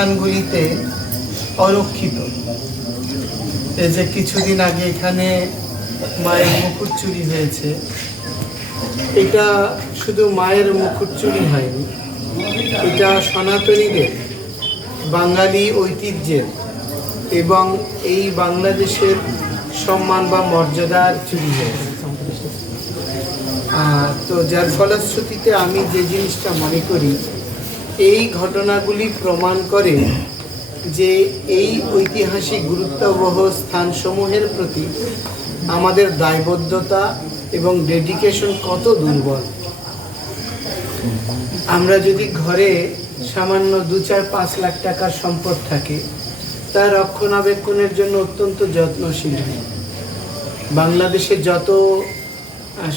স্থানগুলিতে অরক্ষিত। এই যে কিছুদিন আগে এখানে মায়ের মুকুট চুরি হয়েছে, এটা শুধু মায়ের মুকুট চুরি হয়নি, এটা সনাতনীদের বাঙালি ঐতিহ্যের এবং এই বাংলাদেশের সম্মান বা মর্যাদার চুরি হয়েছে। তো যার ফলশ্রুতিতে আমি যে জিনিসটা মনে করি, এই ঘটনাগুলি প্রমাণ করে যে এই ঐতিহাসিক গুরুত্ববহ স্থানসমূহের প্রতি আমাদের দায়বদ্ধতা এবং ডেডিকেশন কত দুর্বল। আমরা যদি ঘরে সামান্য 2-4-5 লাখ টাকার সম্পদ থাকে, তার রক্ষণাবেক্ষণের জন্য অত্যন্ত যত্নশীল হই। বাংলাদেশে যত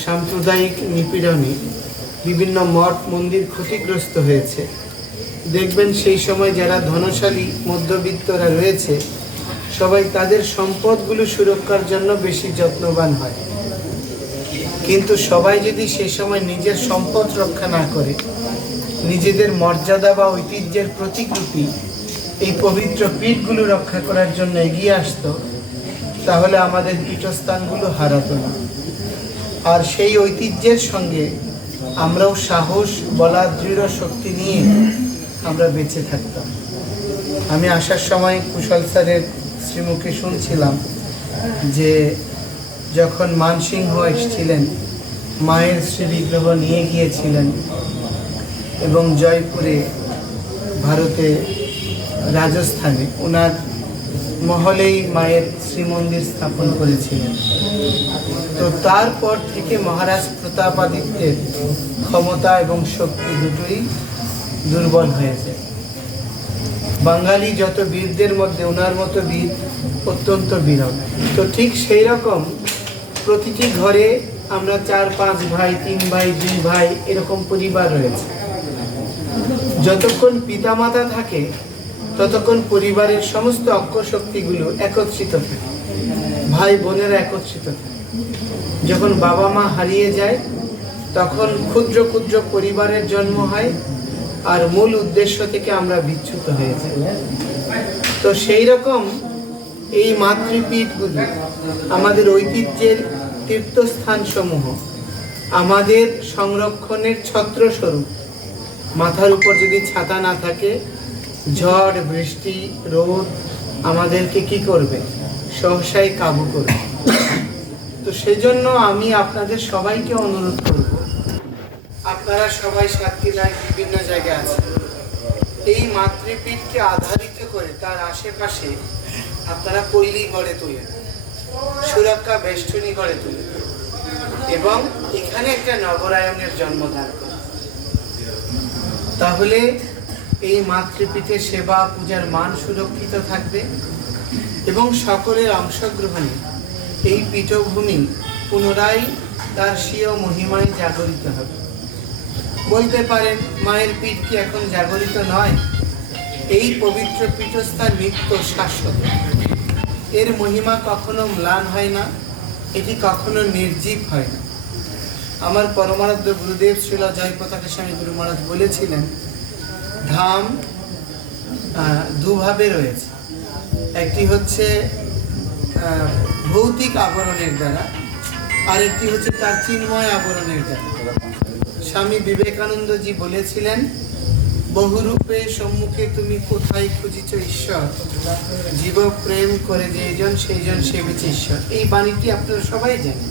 সাম্প্রদায়িক নিপীড়নে বিভিন্ন মঠ মন্দির ক্ষতিগ্রস্ত হয়েছে, দেখবেন সেই সময় যারা ধনশালী মধ্যবিত্তরা রয়েছে, সবাই তাদের সম্পদগুলো সুরক্ষার জন্য বেশি যত্নবান হয়। কিন্তু সবাই যদি সেই সময় নিজের সম্পদ রক্ষা না করে, নিজেদের মর্যাদা বা ঐতিহ্যের প্রতিকৃতি এই পবিত্র পীঠগুলো রক্ষা করার জন্য এগিয়ে আসতো, তাহলে আমাদের পীঠস্থানগুলো হারাতো না। আর সেই ঐতিহ্যের সঙ্গে আমরাও সাহস, বলা, দৃঢ় শক্তি নিয়ে আমরা বেঁচে থাকতাম। আমি আসার সময় কুশল স্যারের শ্রীমুখে শুনছিলাম যে যখন মানসিংহ এসেছিলেন, মায়ের শ্রীবিগ্রহ নিয়ে গিয়েছিলেন এবং জয়পুরে, ভারতে, রাজস্থানে ওনার মহলেই মায়ের শ্রীমন্দির স্থাপন করেছিলেন। তো তারপর থেকে মহারাজ প্রতাপাদিত্যের ক্ষমতা এবং শক্তি দুটোই দুর্বল হয়েছে। বাঙালি যত বীরদের মধ্যে ওনার মতো বীর অত্যন্ত বিরল। তো ঠিক সেই রকম প্রতিটি ঘরে আমরা 4-5 ভাই, 3 ভাই, 2 ভাই এরকম পরিবার রয়েছে। যতক্ষণ পিতামাতা থাকে ততক্ষণ পরিবারের সমস্ত অক্ষশক্তিগুলো একত্রিত থাকে, ভাই বোনেরা একত্রিত থাকে। যখন বাবা মা হারিয়ে যায়, তখন ক্ষুদ্র ক্ষুদ্র পরিবারের জন্ম হয় আর মূল উদ্দেশ্য থেকে আমরা বিচ্যুত হয়ে যাই। তো সেই রকম এই মাতৃপীঠগুলি, আমাদের ঐতিহ্যের তীর্থস্থানসমূহ আমাদের সংরক্ষণের ছত্রস্বরূপ। মাথার উপর যদি ছাতা না থাকে, ঝড়, বৃষ্টি, রোদ আমাদেরকে কি করবে? সহসাই কাবু করবে। তো সেজন্য আমি আপনাদের সবাইকে অনুরোধ করব, আপনারা সবাই সাতক্ষীরায় বিভিন্ন জায়গায় আছেন, এই মাতৃপীঠকে আধারিত করে তার আশেপাশে আপনারা পল্লী গড়ে তোলেন, সুরক্ষা বেষ্টনী গড়ে তোলেন এবং এখানে একটা নগরায়নের জন্মদান করেন। তাহলে এই মাতৃপীঠে সেবা পূজার মান সুরক্ষিত থাকবে এবং সকলের অংশগ্রহণে এই পীঠভূমি পুনরায় তার স্বীয় মহিমায় জাগরিত হবে। বলতে পারেন, মায়ের পীঠ কি এখন জাগরিত নয়? এই পবিত্র পীঠস্থান নিত্য শাশ্বত, এর মহিমা কখনো ম্লান হয় না, এটি কখনো নির্জীব হয় না। আমার পরমারাধ্য গুরুদেব শ্রীল জয়প্রতাপ স্বামী গুরু মহারাজ বলেছিলেন, ধাম দুভাবে রয়েছে, একটি হচ্ছে ভৌতিক আবরণের দ্বারা, আরেকটি হচ্ছে তার চিন্ময় আবরণের দ্বারা। স্বামী বিবেকানন্দজি বলেছিলেন, বহুরূপে সম্মুখে তুমি কোথায় খুঁজিছ ঈশ্বর, জীব প্রেম করে যেজন সেইজন সেবিছে ঈশ্বর। এই বাণীটি আপনারা সবাই জানেন।